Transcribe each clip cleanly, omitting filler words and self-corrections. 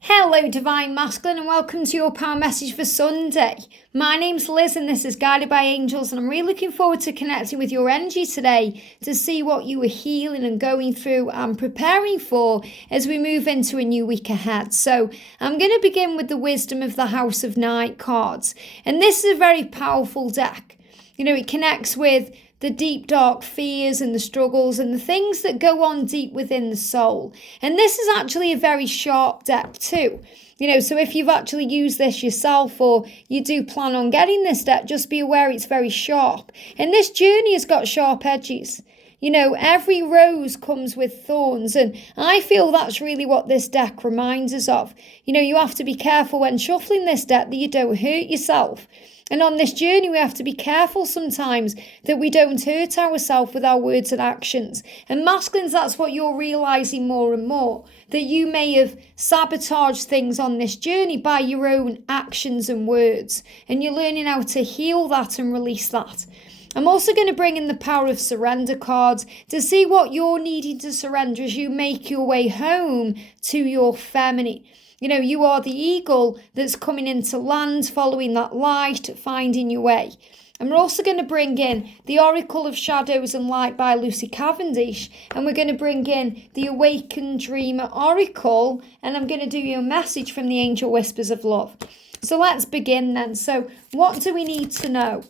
Hello, Divine Masculine, and welcome to your power message for Sunday. My name's Liz, and this is Guided by Angels, and I'm really looking forward to connecting with your energy today to see what you are healing and going through and preparing for as we move into a new week ahead. So I'm going to begin with the Wisdom of the House of Night cards, and this is a very powerful deck. It connects with the deep, dark fears and the struggles and the things that go on deep within the soul. And this is actually a very sharp deck too. So if you've actually used this yourself or you do plan on getting this deck, just be aware it's very sharp. And this journey has got sharp edges. Every rose comes with thorns, and I feel that's really what this deck reminds us of. You have to be careful when shuffling this deck that you don't hurt yourself. And on this journey, we have to be careful sometimes that we don't hurt ourselves with our words and actions. And masculines, that's what you're realising more and more, that you may have sabotaged things on this journey by your own actions and words. And you're learning how to heal that and release that. I'm also going to bring in the Power of Surrender cards to see what you're needing to surrender as you make your way home to your feminine. You are the eagle that's coming into land, following that light, finding your way. And we're also going to bring in the Oracle of Shadows and Light by Lucy Cavendish. And we're going to bring in the Awakened Dreamer Oracle. And I'm going to do you a message from the Angel Whispers of Love. So let's begin then. So what do we need to know?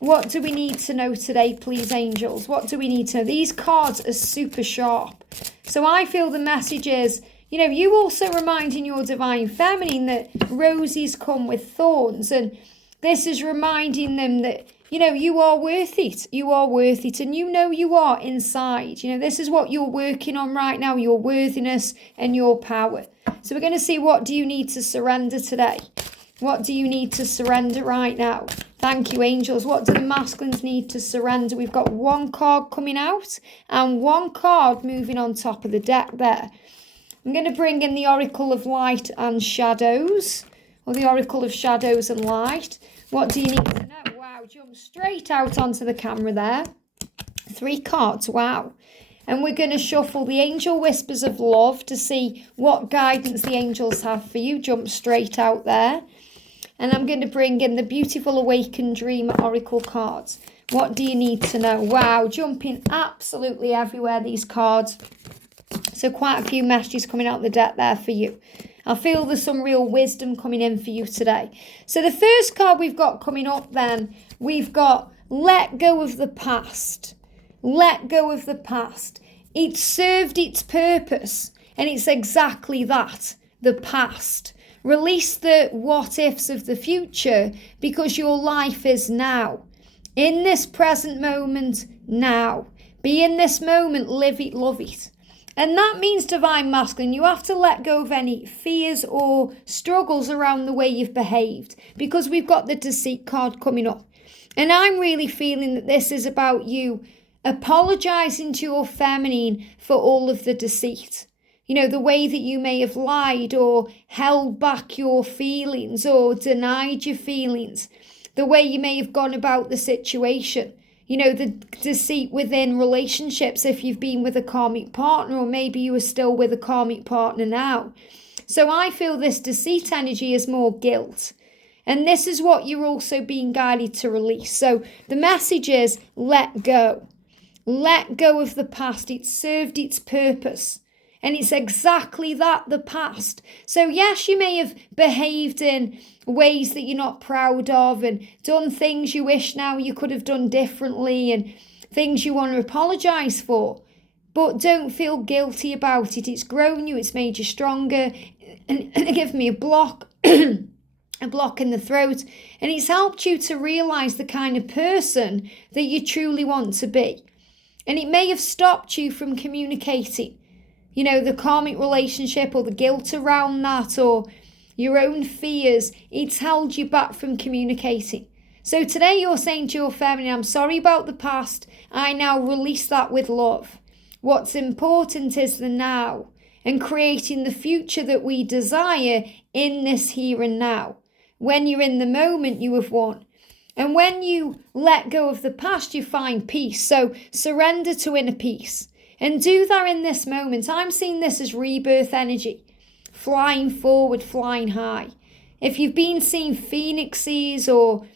What do we need to know today, please, angels? What do we need to know? These cards are super sharp. So I feel the message is, you also reminding your divine feminine that roses come with thorns. And this is reminding them that, you are worth it. You are worth it. And you are inside. This is what you're working on right now, your worthiness and your power. So we're going to see, what do you need to surrender today? What do you need to surrender right now? Thank you, angels. What do the masculines need to surrender? We've got one card coming out and one card moving on top of the deck there. I'm going to bring in the Oracle of Light and Shadows, or the Oracle of Shadows and Light. What do you need to know? Wow, jump straight out onto the camera there. 3 cards, wow. And we're going to shuffle the Angel Whispers of Love to see what guidance the angels have for you. Jump straight out there. And I'm going to bring in the beautiful Awakened Dream Oracle cards. What do you need to know? Wow, jumping absolutely everywhere, these cards. So quite a few messages coming out the deck there for you. I feel there's some real wisdom coming in for you today. So the first card we've got coming up then, we've got Let Go of the Past. Let go of the past. It served its purpose, and it's exactly that, the past. Release the what-ifs of the future, because your life is now. In this present moment, now. Be in this moment, live it, love it. And that means, divine masculine, you have to let go of any fears or struggles around the way you've behaved, because we've got the deceit card coming up. And I'm really feeling that this is about you apologizing to your feminine for all of the deceit. The way that you may have lied or held back your feelings or denied your feelings. The way you may have gone about the situation. The deceit within relationships if you've been with a karmic partner, or maybe you are still with a karmic partner now. So I feel this deceit energy is more guilt. And this is what you're also being guided to release. So the message is, let go. Let go of the past. It served its purpose. And it's exactly that, the past. So yes, you may have behaved in ways that you're not proud of and done things you wish now you could have done differently and things you want to apologise for. But don't feel guilty about it. It's grown you, it's made you stronger. And give me a block, a block in the throat. And it's helped you to realise the kind of person that you truly want to be. And it may have stopped you from communicating. The karmic relationship or the guilt around that or your own fears, it's held you back from communicating. So today you're saying to your feminine, I'm sorry about the past. I now release that with love. What's important is the now and creating the future that we desire in this here and now. When you're in the moment, you have won. And when you let go of the past, you find peace. So surrender to inner peace. And do that in this moment. I'm seeing this as rebirth energy. flying forward, flying high. If you've been seeing phoenixes or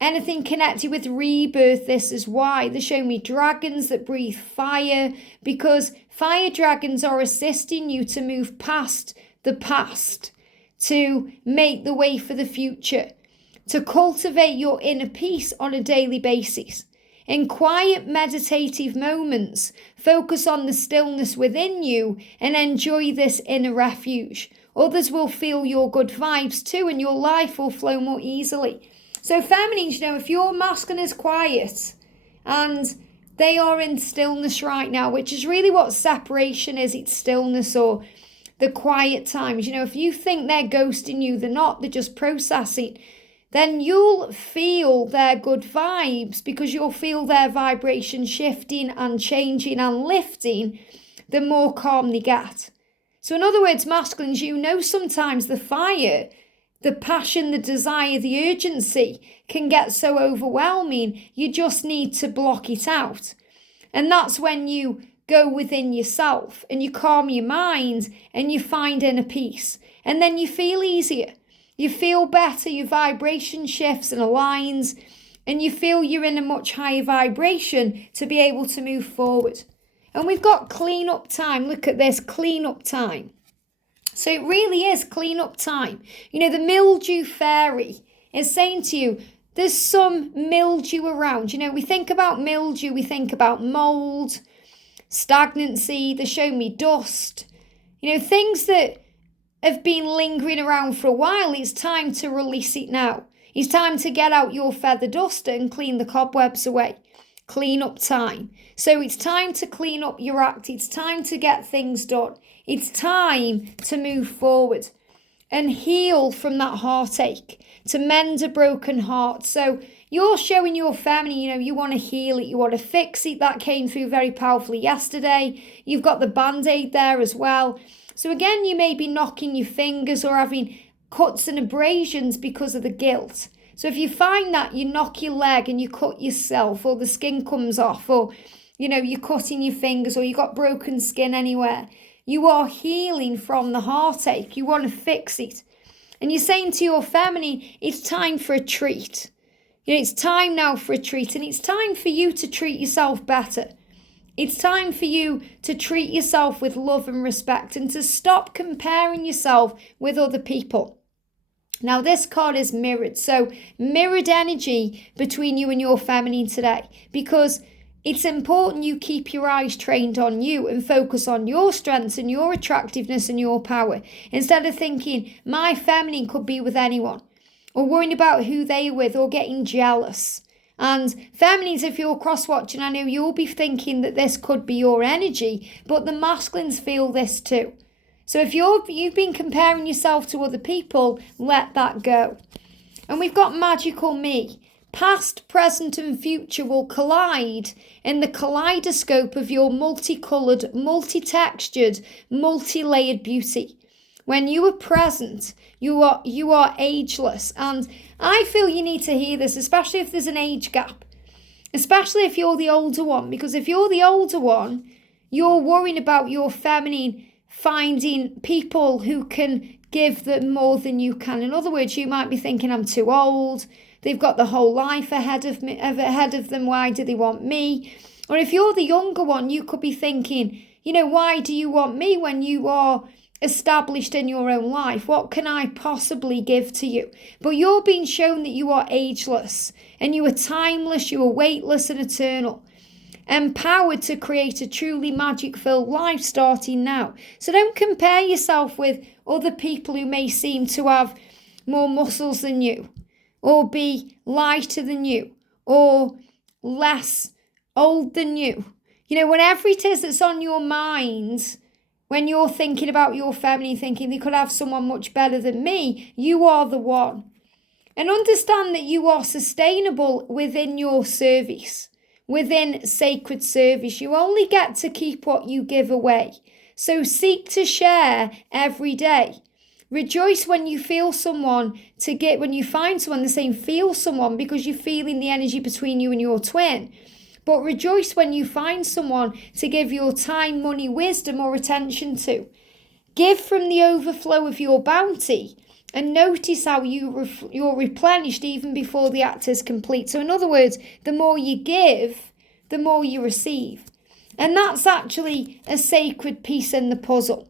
anything connected with rebirth, this is why. They show me dragons that breathe fire, because fire dragons are assisting you to move past the past, to make the way for the future, to cultivate your inner peace on a daily basis. In quiet meditative moments, focus on the stillness within you and enjoy this inner refuge. Others will feel your good vibes too, and your life will flow more easily. So feminines, if your masculine is quiet and they are in stillness right now, which is really what separation is, it's stillness or the quiet times. If you think they're ghosting you, they're not, they're just processing, then you'll feel their good vibes, because you'll feel their vibration shifting and changing and lifting the more calm they get. So in other words, masculines, sometimes the fire, the passion, the desire, the urgency can get so overwhelming, you just need to block it out. And that's when you go within yourself and you calm your mind and you find inner peace. And then you feel easier. You feel better, your vibration shifts and aligns, and you feel you're in a much higher vibration to be able to move forward. And we've got clean up time. Look at this, clean up time. So it really is clean up time. The mildew fairy is saying to you, there's some mildew around. We think about mildew, we think about mold, stagnancy, they show me dust. Things that have been lingering around for a while. It's time to release it now. It's time to get out your feather duster and clean the cobwebs away. Clean up time. So it's time to clean up your act. It's time to get things done. It's time to move forward and heal from that heartache, to mend a broken heart. So you're showing your feminine, you want to heal it, you want to fix it. That came through very powerfully yesterday. You've got the band-aid there as well. So again, you may be knocking your fingers or having cuts and abrasions because of the guilt. So if you find that, you knock your leg and you cut yourself, or the skin comes off, or, you're cutting your fingers, or you got broken skin anywhere, you are healing from the heartache. You want to fix it. And you're saying to your feminine, it's time for a treat. It's time now for a treat, and it's time for you to treat yourself better. It's time for you to treat yourself with love and respect, and to stop comparing yourself with other people. Now, this card is mirrored. So mirrored energy between you and your feminine today, because it's important you keep your eyes trained on you and focus on your strengths and your attractiveness and your power, instead of thinking my feminine could be with anyone, or worrying about who they're with, or getting jealous. And feminines, if you're cross-watching, I know you'll be thinking that this could be your energy, but the masculines feel this too. So if you've been comparing yourself to other people, let that go. And we've got magical me. Past, present and future will collide in the kaleidoscope of your multicoloured, multi-textured, multi-layered beauty. When you are present, you are ageless. And I feel you need to hear this, especially if there's an age gap. Especially if you're the older one. Because if you're the older one, you're worrying about your feminine finding people who can give them more than you can. In other words, you might be thinking, I'm too old. They've got the whole life ahead of them. Why do they want me? Or if you're the younger one, you could be thinking, why do you want me when you are established in your own life? What can I possibly give to you? But you're being shown that you are ageless, and you are timeless, you are weightless and eternal, empowered to create a truly magic-filled life starting now. So don't compare yourself with other people who may seem to have more muscles than you, or be lighter than you, or less old than you. Whatever it is that's on your mind, when you're thinking about your family, thinking they could have someone much better than me, you are the one. And understand that you are sustainable within your service, within sacred service. You only get to keep what you give away. So seek to share every day. Rejoice when you feel someone to get, when you find someone, the same feel someone, because you're feeling the energy between you and your twin. But rejoice when you find someone to give your time, money, wisdom or attention to. Give from the overflow of your bounty. And notice how you're replenished even before the act is complete. So in other words, the more you give, the more you receive. And that's actually a sacred piece in the puzzle.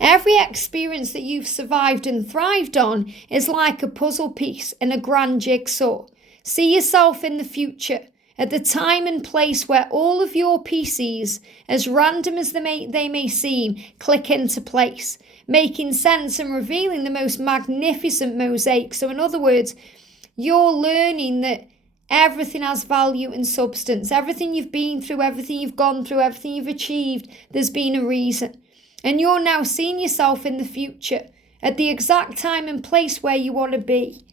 Every experience that you've survived and thrived on is like a puzzle piece in a grand jigsaw. See yourself in the future, at the time and place where all of your pieces, as random as they may seem, click into place, making sense and revealing the most magnificent mosaic. So in other words, you're learning that everything has value and substance. Everything you've been through, everything you've gone through, everything you've achieved, there's been a reason. And you're now seeing yourself in the future at the exact time and place where you want to be.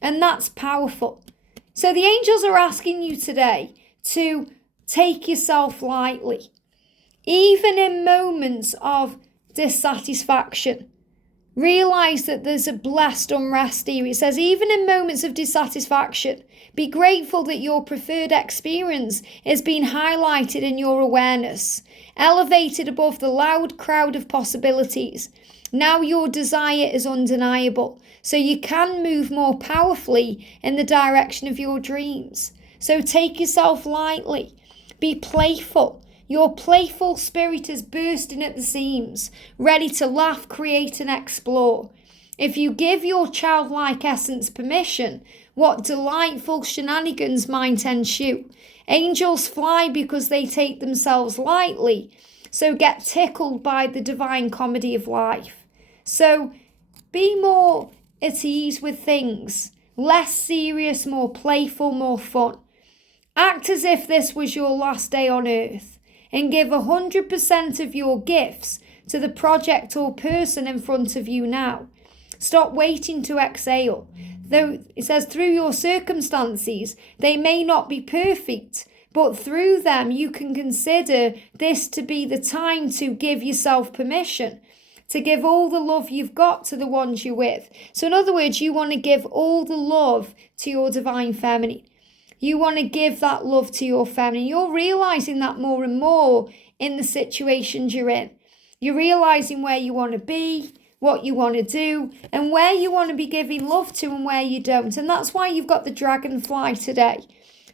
And that's powerful. So the angels are asking you today to take yourself lightly. Even in moments of dissatisfaction, realize that there's a blessed unrest here. It says, even in moments of dissatisfaction, be grateful that your preferred experience is being highlighted in your awareness, elevated above the loud crowd of possibilities. Now your desire is undeniable, so you can move more powerfully in the direction of your dreams. So take yourself lightly. Be playful. Your playful spirit is bursting at the seams, ready to laugh, create and explore. If you give your childlike essence permission, what delightful shenanigans might ensue. Angels fly because they take themselves lightly, so get tickled by the divine comedy of life. So be more at ease with things, less serious, more playful, more fun. Act as if this was your last day on earth and give 100% of your gifts to the project or person in front of you now. Stop waiting to exhale. Though it says through your circumstances, they may not be perfect, but through them you can consider this to be the time to give yourself permission, to give all the love you've got to the ones you're with. So in other words, you want to give all the love to your divine feminine. You want to give that love to your feminine. You're realizing that more and more in the situations you're in. You're realizing where you want to be, what you want to do, and where you want to be giving love to and where you don't. And that's why you've got the dragonfly today.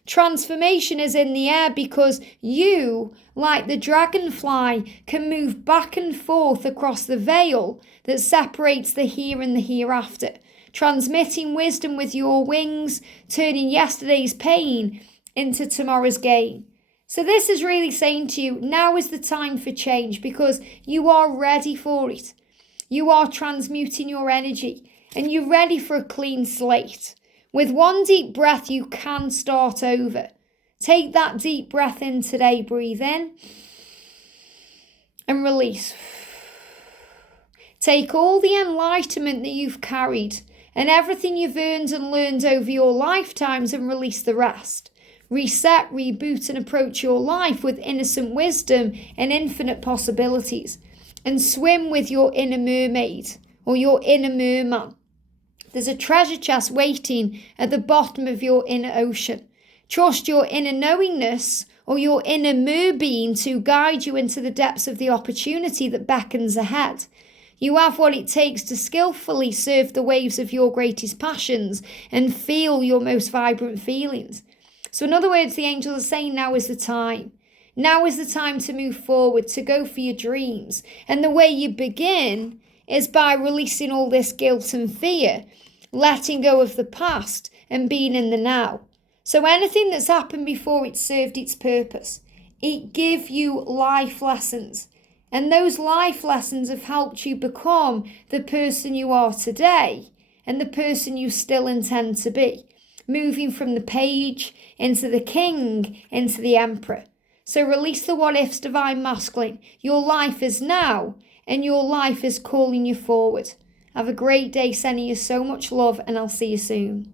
Transformation is in the air because you, like the dragonfly, can move back and forth across the veil that separates the here and the hereafter, transmitting wisdom with your wings, turning yesterday's pain into tomorrow's gain. So this is really saying to you, now is the time for change because you are ready for it. You are transmuting your energy and you're ready for a clean slate. With one deep breath, you can start over. Take that deep breath in today. Breathe in and release. Take all the enlightenment that you've carried and everything you've earned and learned over your lifetimes and release the rest. Reset, reboot and approach your life with innocent wisdom and infinite possibilities. And swim with your inner mermaid or your inner merman. There's a treasure chest waiting at the bottom of your inner ocean. Trust your inner knowingness or your inner merbeing to guide you into the depths of the opportunity that beckons ahead. You have what it takes to skillfully surf the waves of your greatest passions and feel your most vibrant feelings. So in other words, the angels are saying now is the time. Now is the time to move forward, to go for your dreams. And the way you begin is by releasing all this guilt and fear, letting go of the past and being in the now. So anything that's happened before it served its purpose. It gave you life lessons. And those life lessons have helped you become the person you are today and the person you still intend to be. Moving from the page into the king, into the emperor. So release the what-ifs, divine masculine. Your life is now, and your life is calling you forward. Have a great day, sending you so much love, and I'll see you soon.